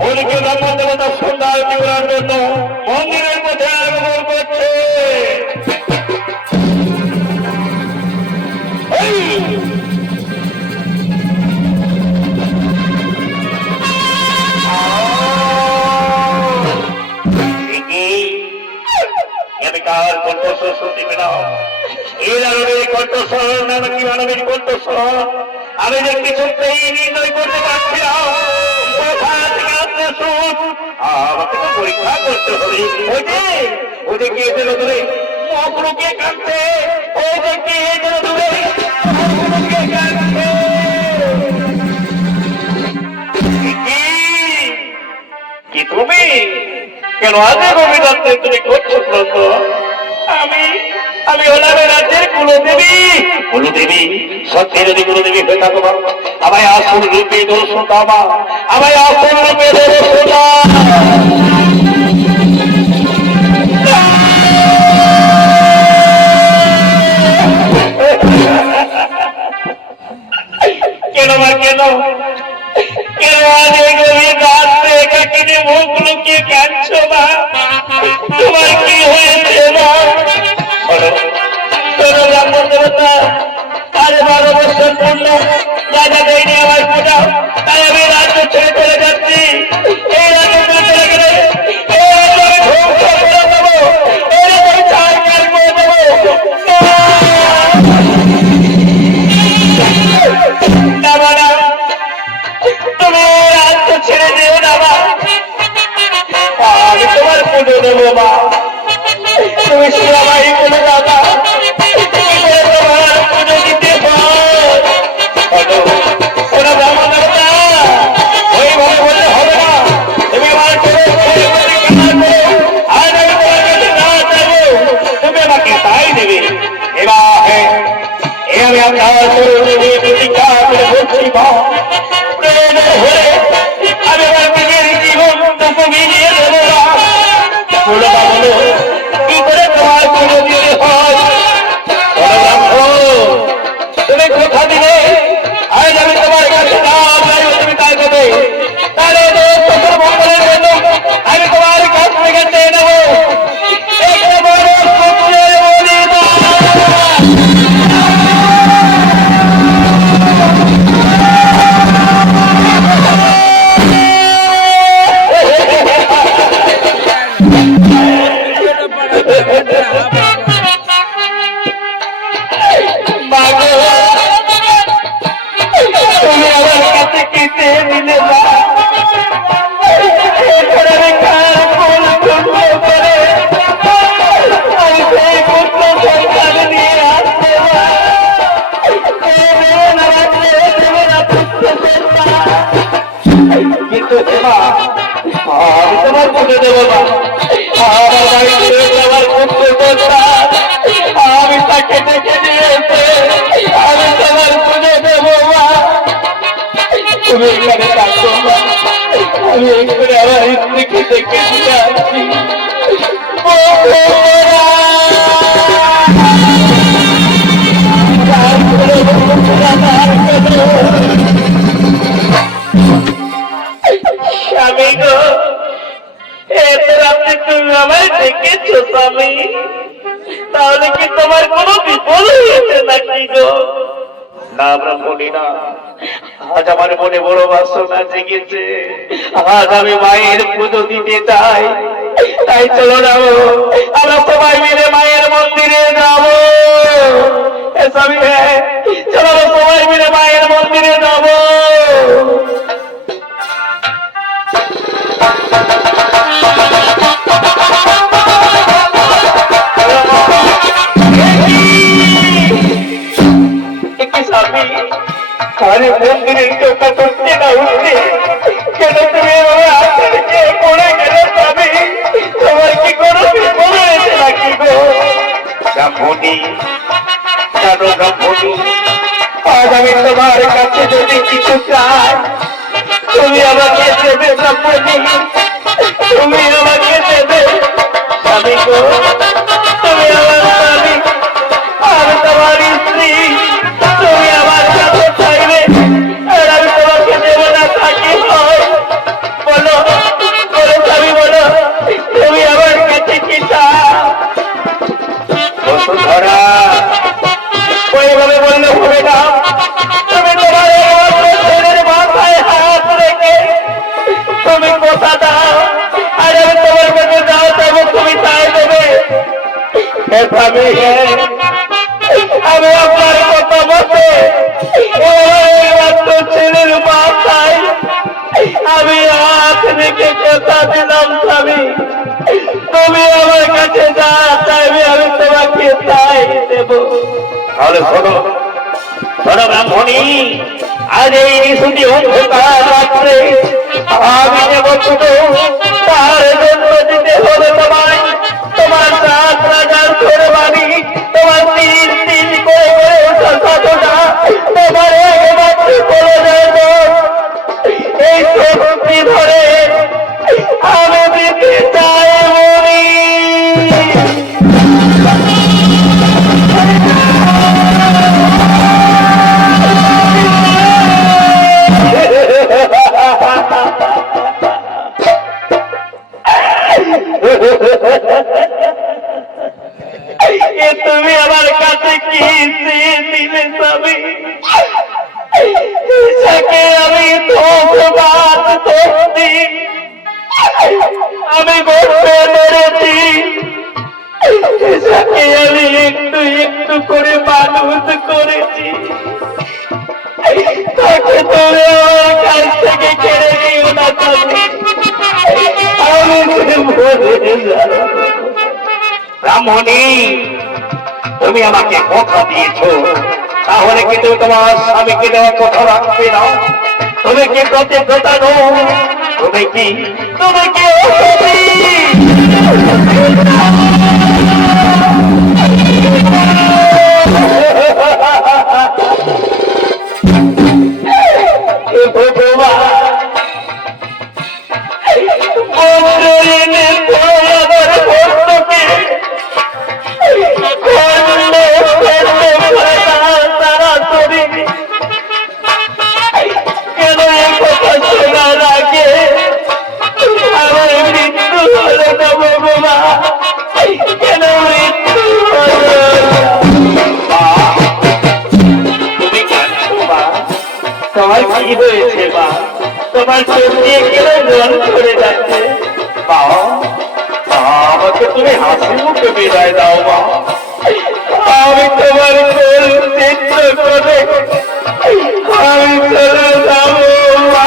ওদিকে ব্রহ্ম দেবতা সন্ধ্যার জীবনের জন্য মন্দিরের মধ্যে আগমন করছে। আমি কার কণ্ঠস্বর শুনতে পেলাম? এই দারুণের কণ্ঠস্বর নাকি মানবের কণ্ঠস্বর? আমি যে কিছুতেই নির্ণয় করতে পারছিলাম কোথা থেকে আসছে সুর। আমাকে তো পরীক্ষা করতে হবে। ওই যে কে যেন দূরে মুখ লুকিয়ে কাঁদছে, ওই যে কে যেন দূরে মুখ লুকিয়ে কাঁদছে। কি তুমি? কেন আজে রবিরাত্রে তুমি করছো ব্রত? আমি আমি হলাম রাজ্যের কুলদেবী। কুলদেবী? সত্যি যদি কুলদেবী হয়ে থাকো আমায় আসল রূপে দর্শন দাও, আমায় আসল রূপে দর্শন দাও। কেন মা কেন কেন আজ এই গভীর রাত্রে একাকিনী মুখ লুকিয়ে কাঁদছো মা? তোমার কি হয়েছে মা? শোনো ব্রাহ্মণ দেবতা, আজ 12 বছর পূর্ণ রাজা দেয়নি আমার পূজা, তাই আমি রাজ্য ছেড়ে চলে যাচ্ছি। এই রাজ্য ছেড়ে চলে গেলে এই রাজ্য আমি ধ্বংস করে দেবো, এই রাজ্য আমি ছাড়খাড় করে দেবো। তুমি রাজ্য ছেড়ে দিও না মা, আমি তোমার পুজো দেবো মা। তুমি শিলাবাই বলে দাদা তোমার পুজো দিতে ওরা ব্রাহ্মণ দেবতা ওইভাবে বললে হবে না। তুমি আমার আজ আমি তোমার কাছে না চাইবো, তুমি আমাকে তাই দেবে। এবার আমি আপনার প্রতিজ্ঞা করে বলছি মা, প্রয়োজন হলে আমি আমার নিজের জীবন তোকে মিলিয়ে দেবো না। বলো না বলো কি করে তোমার পুজো দিতে হয়? তুমি কথা দিলে আজ আমি তোমার কাছে না চাইবো, তুমি তাই দেবে। তাহলে তোমার মঙ্গলের জন্য আমি তোমার কাছ থেকে চেয়ে নেবো একটা বড় পুজোর বলিদান। তুমি আমার কাছে কি চেয়ে নিলে না? আমি কার ফুল ফুটবো করে আমি সেই পুত্র সন্তান নিয়ে আসতে কিন্তু আমি তোমার পুজো দেবো না। আমার বাড়িতে আমার পুত্র সন্তান আমি তাকে দেখে নিয়েছে, আমি তোমার পুজো দেবো মা। তুমি এখানে থাকো মা, আমি এখানে আমার স্ত্রীকে দেখে দিয়ে আসছি। স্বামী গো, এত রাত্রে তুমি আমায় ডেকেছো স্বামী? তাহলে কি তোমার কোনো বিপদ হয়েছে নাকি গো? না ব্রাহ্মণী না, আজ আমার মনে বড় বাসনা জেগেছে। আজ আমি মায়ের পুজো দিতে চাই। তাই চলো না আমরা সবাই মিলে মায়ের মন্দিরে যাবো। স্বামী হ্যাঁ, চলো সবাই মিলে মায়ের মন্দিরে যাবো। আরে মন্দিরের চোখা করতে না উঠতে কেন তুমি পড়ে গেলে স্বামী? তোমার কি কোনো বিপদ হয়েছে নাকি গো? ব্রাহ্মণী জানো ব্রাহ্মণী, আজ আমি তোমার কাছে যদি কিছু চাই তুমি আমাকে দেবে ব্রাহ্মণী, তুমি আমাকে দেবে স্বামী গো। তুমি আমার স্বামী, আমি তোমার স্ত্রী, তুমি আমার কাছে চাইবে আর আমি তোমাকে দেবো না থাকি হয় বলো। স্বামী আমি আপনার কথা মতে ছেলের মাথায় আমি হাত রেখে কথা দিলাম স্বামী তুমি আমার কাছে যা চাইবে আমি তোমাকে তাই দেব। তাহলে শোনো শোনো ব্রাহ্মণী, আজ এই নিশুতি অন্ধকার রাত্রে আমি দেব তার জন্য দিতে হবে তোমায় তোমার 7 রাজার কোরবানি, তোমার 3 করে সাধনা, তোমার একমাত্র বলে দেব এই শক্তি ধরে আমি দিতে চাই মরি। তুমি আমার কাছে কি চেয়ে দিলে স্বামী? আমি ধোঁকবাদ করছি, আমি গর্বে মেরেছি, আমি একটু একটু করে মানুষ করেছি, তাকে তুমি আমার কাছ থেকে কেড়ে নিও না স্বামী, আমি মরে যাব। ব্রাহ্মণী, তুমি আমাকে কথা দিয়েছো, তাহলে কি তুমি তোমার স্বামীকে দেওয়া কথা রাখবে না? তুমি কি প্রতিজ্ঞতা নো? তুমি কি তোমার কি হয়েছে মা? তোমার চোখ দিয়ে কেন জল করে যাচ্ছে? আমাকে তুমি হাসি মুখে বিদায় দাও মা, আমি তোমার কোল চিত্র করে আমি চলে যাব মা।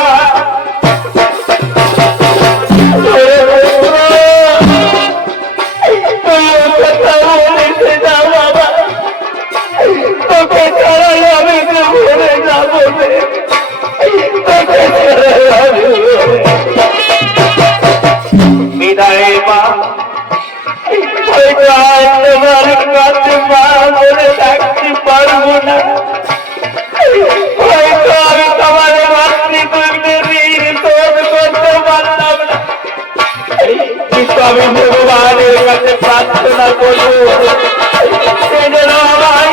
তোকে ছাড়াই আমি মরে যাবো, বিদায় মা। তোমার কাছে মা বলে ডাকতে পারবো না, হয়তো আমি তোমার মাতৃত্বের ঋণ শোধ করতে পারলাম না, কিন্তু আমি ভগবানের কাছে প্রার্থনা করবো সেজন্য আমায়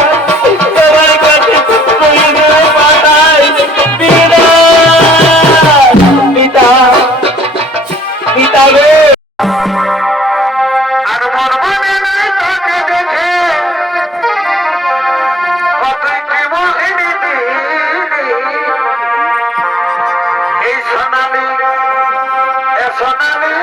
তোমার কাছে পাঠাই। পিতা পিতা গো, সোনালি